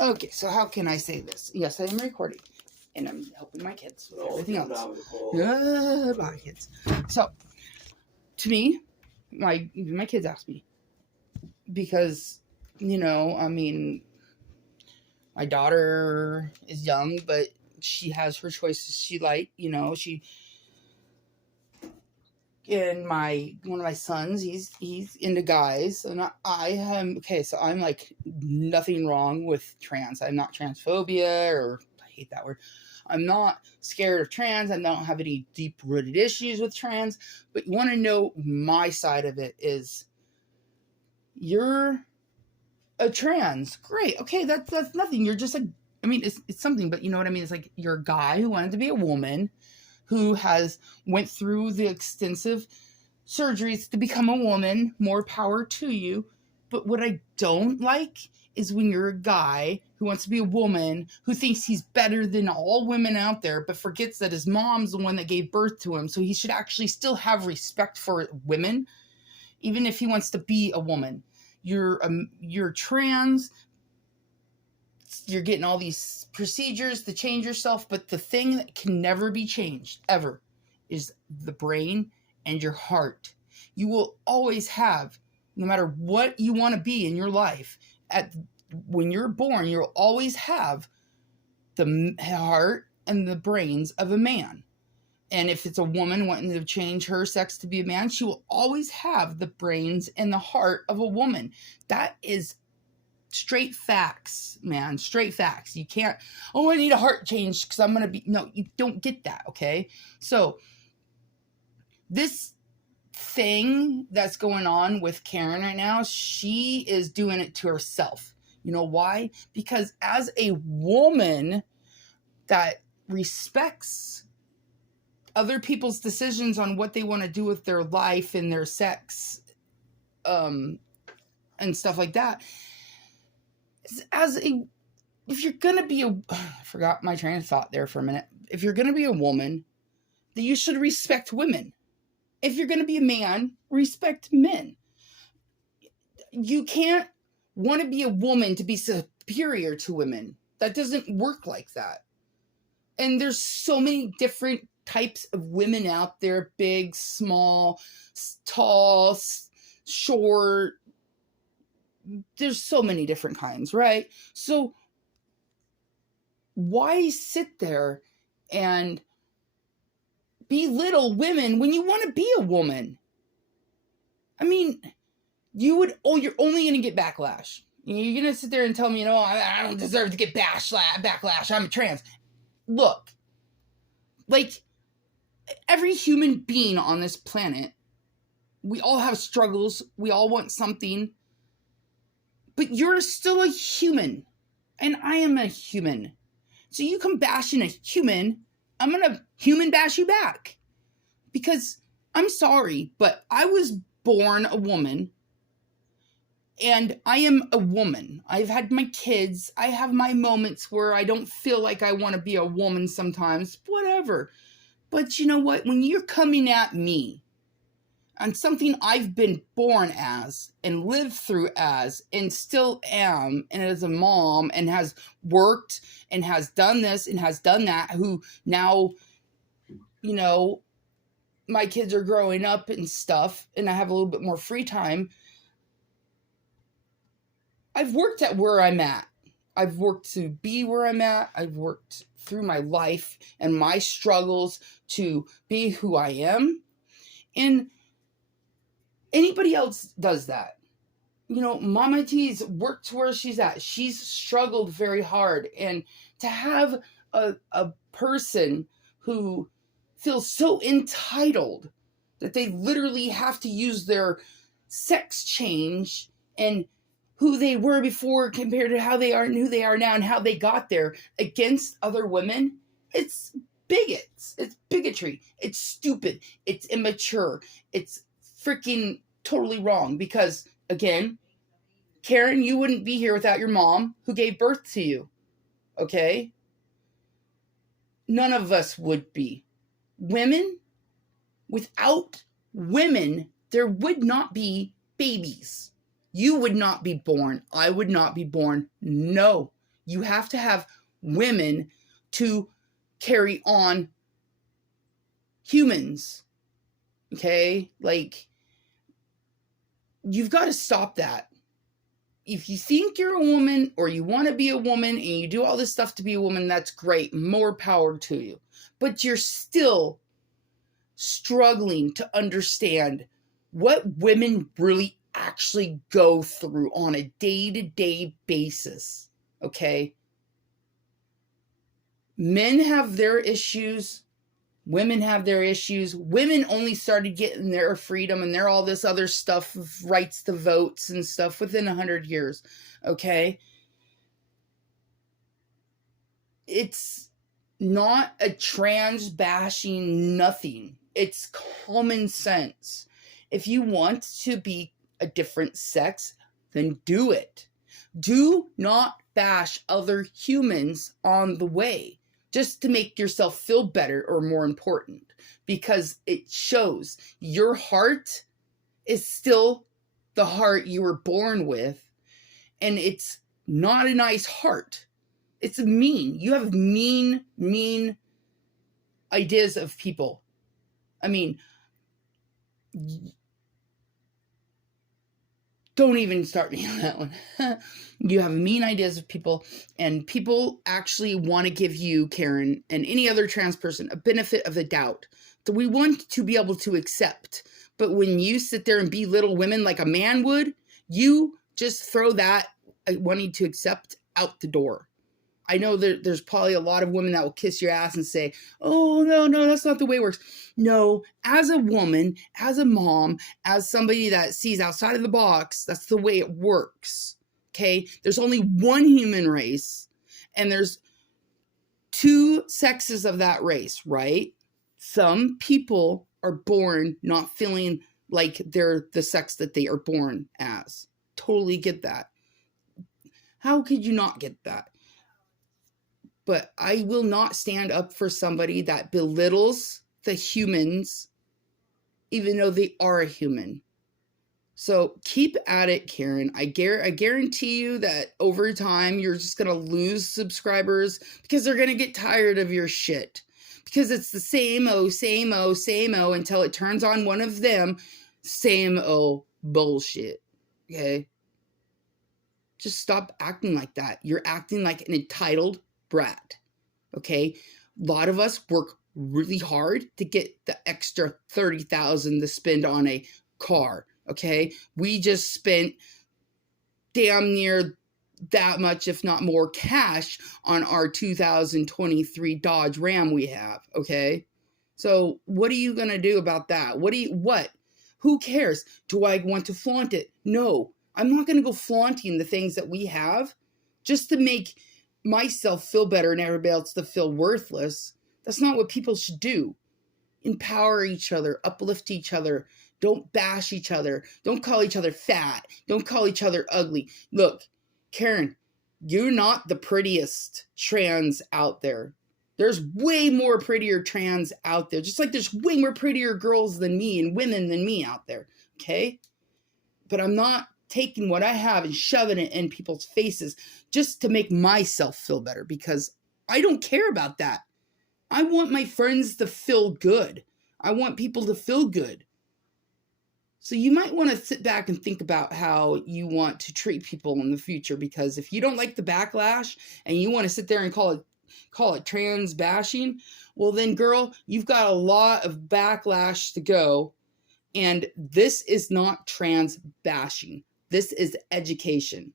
Okay, so how can I say this? Yes, I am recording, and I'm helping my kids with everything else. My kids. So, to me, my kids ask me, because, I mean, my daughter is young, but she has her choices. She and one of my sons, he's into guys, and I am okay. So I'm like, nothing wrong with trans. I'm not transphobia, or I hate that word. I'm not scared of trans. I don't have any deep rooted issues with trans. But you want to know my side of it is, you're a trans, great, okay, that's nothing. You're just like, I mean, it's something, but you know what I mean. It's like, you're a guy who wanted to be a woman, who has went through the extensive surgeries to become a woman. More power to you. But what I don't like is when you're a guy who wants to be a woman, who thinks he's better than all women out there, but forgets that his mom's the one that gave birth to him, so he should actually still have respect for women, even if he wants to be a woman. You're trans. You're getting all these procedures to change yourself, but the thing that can never be changed, ever, is the brain and your heart. You will always have, no matter what you want to be in your life, when you're born, you'll always have the heart and the brains of a man. And if it's a woman wanting to change her sex to be a man, she will always have the brains and the heart of a woman. That is straight facts, man. Straight facts. You can't, I need a heart change because I'm going to be, no, you don't get that, okay? So, this thing that's going on with Karen right now, she is doing it to herself. You know why? Because as a woman that respects other people's decisions on what they want to do with their life and their sex, and stuff like that, if you're gonna be I forgot my train of thought there for a minute. If you're gonna be a woman, then you should respect women. If you're gonna be a man, respect men. You can't want to be a woman to be superior to women. That doesn't work like that. And there's so many different types of women out there: big, small, tall, short. There's so many different kinds, right? So why sit there and belittle women when you want to be a woman? I mean, you're only going to get backlash. You're going to sit there and tell me, I don't deserve to get backlash. I'm trans. Look, like, every human being on this planet, we all have struggles. We all want something. But you're still a human. And I am a human. So you come bashing a human, I'm going to human bash you back. Because I'm sorry, but I was born a woman. And I am a woman. I've had my kids. I have my moments where I don't feel like I want to be a woman sometimes. Whatever. But you know what? When you're coming at me on something I've been born as and lived through as and still am, and as a mom, and has worked and has done this and has done that, who now, my kids are growing up and stuff, and I have a little bit more free time. I've worked at where I'm at. I've worked to be where I'm at. I've worked through my life and my struggles to be who I am. And anybody else does that. Mama T's worked where she's at. She's struggled very hard. And to have a person who feels so entitled that they literally have to use their sex change and who they were before compared to how they are and who they are now and how they got there against other women, it's bigots. It's bigotry. It's stupid. It's immature. It's freaking totally wrong. Because, again, Karen, you wouldn't be here without your mom who gave birth to you. Okay? None of us would be. Women, without women, there would not be babies. You would not be born. I would not be born. No, You have to have women to carry on humans. Okay? Like, you've got to stop that. If you think you're a woman or you want to be a woman and you do all this stuff to be a woman, that's great. More power to you. But you're still struggling to understand what women really actually go through on a day-to-day basis. Okay? Men have their issues. Women have their issues. Women only started getting their freedom and their all this other stuff of rights to votes and stuff within 100 years. Okay? It's not a trans bashing nothing. It's common sense. If you want to be a different sex, then do it. Do not bash other humans on the way just to make yourself feel better or more important, because it shows your heart is still the heart you were born with, and it's not a nice heart. It's mean. You have mean ideas of people. I mean, don't even start me on that one. You have mean ideas of people, and people actually want to give you, Karen, and any other trans person, a benefit of the doubt that we want to be able to accept. But when you sit there and belittle women like a man would, you just throw that wanting to accept out the door. I know there's probably a lot of women that will kiss your ass and say, oh, no, that's not the way it works. No, as a woman, as a mom, as somebody that sees outside of the box, that's the way it works. Okay? There's only one human race, and there's two sexes of that race, right? Some people are born not feeling like they're the sex that they are born as. Totally get that. How could you not get that? But I will not stand up for somebody that belittles the humans, even though they are a human. So keep at it, Karen. I guarantee you that over time, you're just going to lose subscribers because they're going to get tired of your shit. Because it's the same until it turns on one of them. Same bullshit. Okay? Just stop acting like that. You're acting like an entitled brat. Okay? A lot of us work really hard to get the extra $30,000 to spend on a car. Okay? We just spent damn near that much, if not more, cash on our 2023 Dodge Ram we have. Okay? So what are you going to do about that? What? Who cares? Do I want to flaunt it? No. I'm not going to go flaunting the things that we have just to make myself feel better and everybody else to feel worthless. That's not what people should do. Empower each other, uplift each other. Don't bash each other. Don't call each other fat. Don't call each other ugly. Look, Karen, you're not the prettiest trans out there. There's way more prettier trans out there. Just like there's way more prettier girls than me and women than me out there. Okay? But I'm not taking what I have and shoving it in people's faces just to make myself feel better, because I don't care about that. I want my friends to feel good. I want people to feel good. So you might want to sit back and think about how you want to treat people in the future, because if you don't like the backlash and you want to sit there and call it trans bashing, well then, girl, you've got a lot of backlash to go. And this is not trans bashing. This is education.